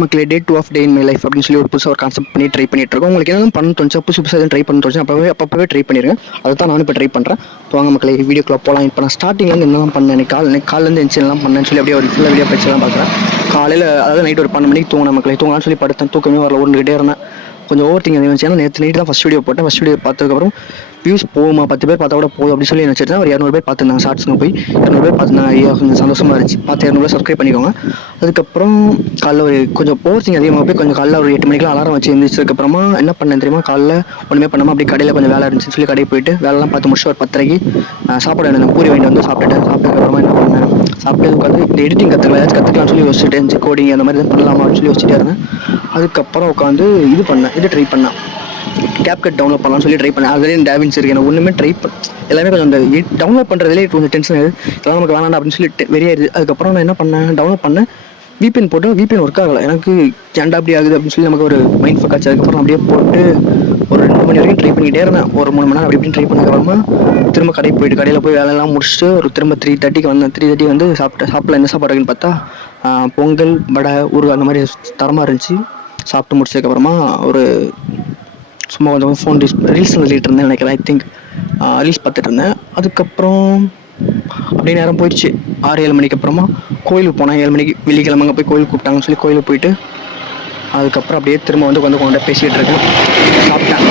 மக்களே day 2 of day in my life அப்படின்னு சொல்லி ஒரு புதுசாக ஒரு கான்செப்ட் பண்ணி ட்ரை பண்ணிட்டு இருக்கோம். உங்களுக்கு எதாவது பண்ண தோணுச்சா புதுசாக எதுவும் ட்ரை பண்ண தோணுச்சு அப்பவே ட்ரை பண்ணிருங்க. அதை தான் நானும் இப்போ ட்ரை பண்ணுறேன். இப்போ வாங்க மக்களே வீடியோக்குள்ள போகலாம். இப்போ நான் ஸ்டார்டிங்லேருந்து என்னெல்லாம் பண்ணேன், எனக்கு காலையிலேருந்து எந்திரிச்சு என்னெல்லாம் பண்ணேன்னு சொல்லி அப்படியே ஒரு ஃபுல்லாக வீடியோ படிச்சுலாம் பார்க்குறேன். காலையில் அதாவது நைட் ஒரு 12 மணிக்கு தூங்கினேன் மக்களே. தூங்கலான்னு சொல்லி படுத்தேன், தூக்கமே வரல, ஓடிக்கிட்டே இருந்தேன். கொஞ்சம் ஓவர் திங்கிங் இருந்துச்சு. ஏன்னா நேற்று நைட்டு தான் ஃபஸ்ட் வீடியோ போட்டேன். ஃபஸ்ட் வீடியோ பார்த்ததுக்கப்புறம் வியூஸ் போகுமா, 10 பேர் பார்த்தா கூட போதும் அப்படின்னு சொல்லி நினச்சிட்டேன். ஒரு 200 பேர் பார்த்துருந்தாங்க. ஷார்ட்ஸுங்க போய் 200 பேர் பார்த்துருந்தாங்க. ஐயா கொஞ்சம் சந்தோஷமாக இருந்துச்சு. பார்த்து 200 பேர் சப்ஸ்கிரைப் பண்ணிக்கோங்க. அதுக்கப்புறம் காலைல ஒரு கொஞ்சம் ஓவர் திங்கிங் அதிகமாக போய் கொஞ்சம் காலைல ஒரு 8 மணிக்கெலாம் அலாரம் வச்சு எழுந்திரிச்சதுக்கப்புறமா என்ன பண்ணேன் தெரியுமா, காலைல ஒன்றுமே பண்ணாமல் அப்படியே கடையில் கொஞ்சம் வேலை இருந்துச்சுன்னு சொல்லி கடைக்கு போயிட்டு வேலைலாம் பார்த்து முடிச்சு ஒரு 10:30க்கு சாப்பாடு வேணும் பூரி வாங்கிட்டு வந்து சாப்பிட்டுட்டேன். சாப்பிட்டதுக்கப்புறமா என்ன பண்ணேன், சாப்பிட்டு உட்காந்து இந்த எடிட்டிங் கற்றுக்கலாம், ஏதாச்சும் கற்றுக்கலாம்னு சொல்லி யோசிச்சுட்டு இருந்துச்சு. கோடிங் அந்த மாதிரி தான் பண்ணலாமா அப்படின்னு சொல்லி யோசிச்சுட்டே இருந்தேன். அதுக்கப்புறம் உட்காந்து இது ட்ரை பண்ணேன், கேப்கட் டவுன்லோட் பண்ணலாம்னு சொல்லி ட்ரை பண்ணேன். அதுலேயே டேவின்ஸ் இருக்குது, எனக்கு ஒன்றுமே எல்லாமே கொஞ்சம் அந்த டவுன்லோட் பண்ணுறதுலேயே கொஞ்சம் டென்ஷன் ஆகுது. இதெல்லாம் நமக்கு வேணாம் அப்படின்னு சொல்லி வெறியாயிருது. அதுக்கப்புறம் நான் என்ன பண்ணேன், டவுன்லோட் பண்ணேன், விபிஎன் போட்டு விபிஎன் ஒர்க் ஆகலை. எனக்கு ஏன்டா அப்படி ஆகுது அப்படின்னு சொல்லி நமக்கு ஒரு மைண்ட் ஃபக் ஆச்சு. அதுக்கப்புறம் அப்படியே போட்டு ஒரு 2 மணி வரைக்கும் ட்ரை பண்ணிக்கிட்டே இருந்தேன். ஒரு 3 மணி நேரம் அப்படி இப்படின்னு ட்ரை பண்ணதுக்கப்புறமா திரும்ப கடைக்கு போயிட்டு கடையில் போய் வேலையெல்லாம் முடிச்சுட்டு ஒரு திரும்ப 3:30க்கு வந்தேன். 3:30 வந்து சாப்பிட்டேன். என்ன சாப்பாடு இருக்குன்னு பார்த்தா பொங்கல், வடை, ஊறுகாய் அந்த மாதிரி தரமாக இருந்துச்சு. சாப்பிட்டு முடிச்சதுக்கப்புறமா ஒரு சும்மா கொஞ்சம் ஃபோன் ரீல்ஸ் வந்துட்டு இருந்தேன் நினைக்கிறேன். ஐ திங்க் ரீல்ஸ் பார்த்துட்டு இருந்தேன். அதுக்கப்புறம் அப்படியே நேரம் போயிடுச்சு. 6-7 மணிக்கு அப்புறமா கோயிலுக்கு போனேன். 7 மணிக்கு வெள்ளிக்கிழமைங்க போய் கோயிலுக்கு கூப்பிட்டாங்கன்னு சொல்லி கோயிலுக்கு போயிட்டு அதுக்கப்புறம் அப்படியே திரும்ப வந்து கொண்டு பேசிகிட்டு இருக்கேன். சாப்பிட்டேன்.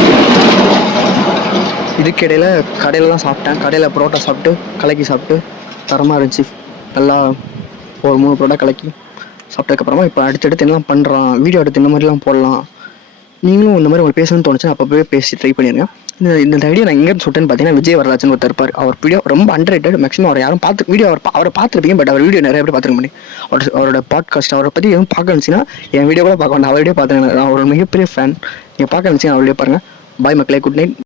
இதுக்கிடையில் கடையில் தான் சாப்பிட்டேன். கடையில் பரோட்டா சாப்பிட்டு கலக்கி சாப்பிட்டு தரமாக இருந்துச்சு. நல்லா ஒரு 3 பரோட்டா கலக்கி சாப்பிட்டதுக்கப்புறமா இப்போ அடுத்தடுத்து என்னலாம் பண்ணுறான், வீடியோ எடுத்து இந்த மாதிரிலாம் போடலாம். நீங்களும் இந்த மாதிரி உங்களுக்கு பேசணும்னு தோணுச்சு அப்போவே பேசி ட்ரை பண்ணிடுங்க. இந்த ஐடியா நான் எங்கேன்னு சொல்லிட்டேன்னு பார்த்தீங்கன்னா, விஜய் வரலாச்சுன்னு ஒருத்தர் இருப்பார். அவர் வீடியோ ரொம்ப அண்டர்ரேட்டட். மேக்ஸிமம் அவர் யாரும் அவரை பார்த்துருப்பீங்க, பட் அவர் வீடியோ நிறைய பேர் பார்த்துருக்க மாட்டேன். அவரோட பாட்காஸ்ட் அவரை பற்றி எதுவும் பார்க்க நினச்சின்னா என் வீடியோ கூட பார்க்க வேண்டாம், அவர் வீடியோ பார்த்துருங்க. நான் ஒரு மிகப்பெரிய ஃபேன். நீங்கள் பார்க்க நினச்சிங்கன்னா அவர் வீடியோ பாருங்கள். பாய் மக்களே, குட் நைட்.